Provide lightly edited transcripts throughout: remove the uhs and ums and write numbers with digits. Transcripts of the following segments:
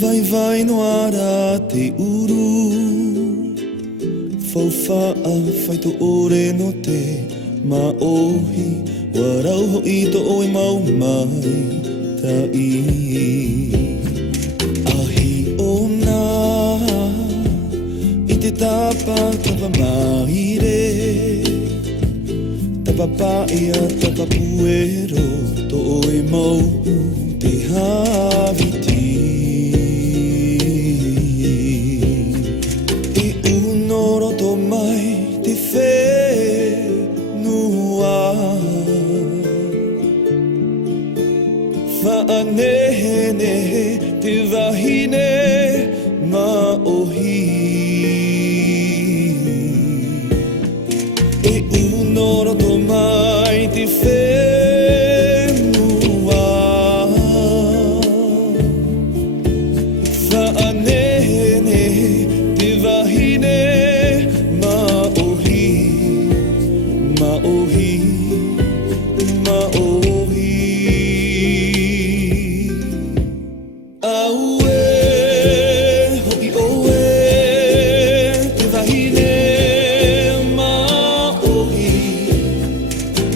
Vai vai no ara te uru Faufa fai to ore no te maohi Warau ho i to oi mau mai tai Ahi o nā I te tapa tapa maire Tapa paia tapa puero To oi mau te haviti Whaanehene te wahine maohi E unoro to mai te whenua Whaanehene te wahine maohi Maohi Maohi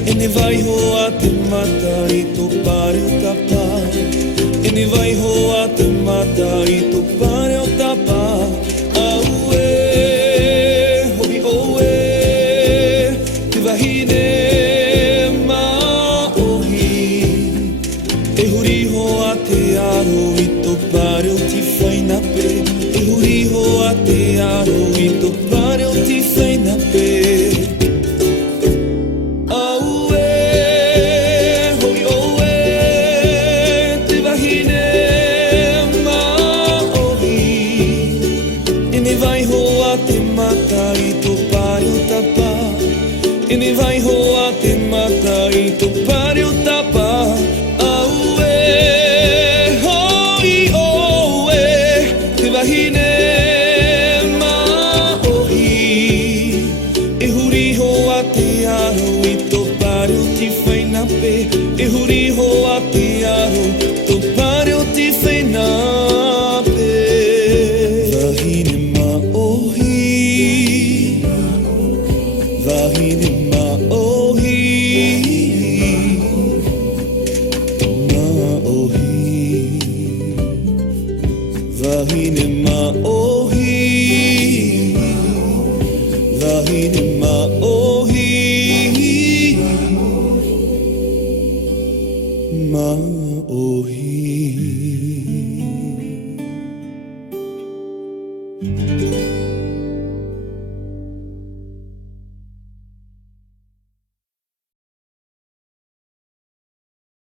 Ene vai hoa te mata I tō pare o tapa Ene vai hoa te mata I tō pare o tapa Aue, hoi oe Te wahine maohi E huri hoa te aro I tō pare o ti whainape E huri hoa te aro I tō pare o ti whainape Ene vai hoa te mata I tō pare o tapa Ene vai hoa te mata I tō pare o tapa Aue, hoi oe Te wahine maohi E huri hoa te aro I tō pare o ti whainape E huri hoa te aro Tō pare o ti whainape Wahine Wahine maohi Maohi Wahine maohi Wahine maohi Maohi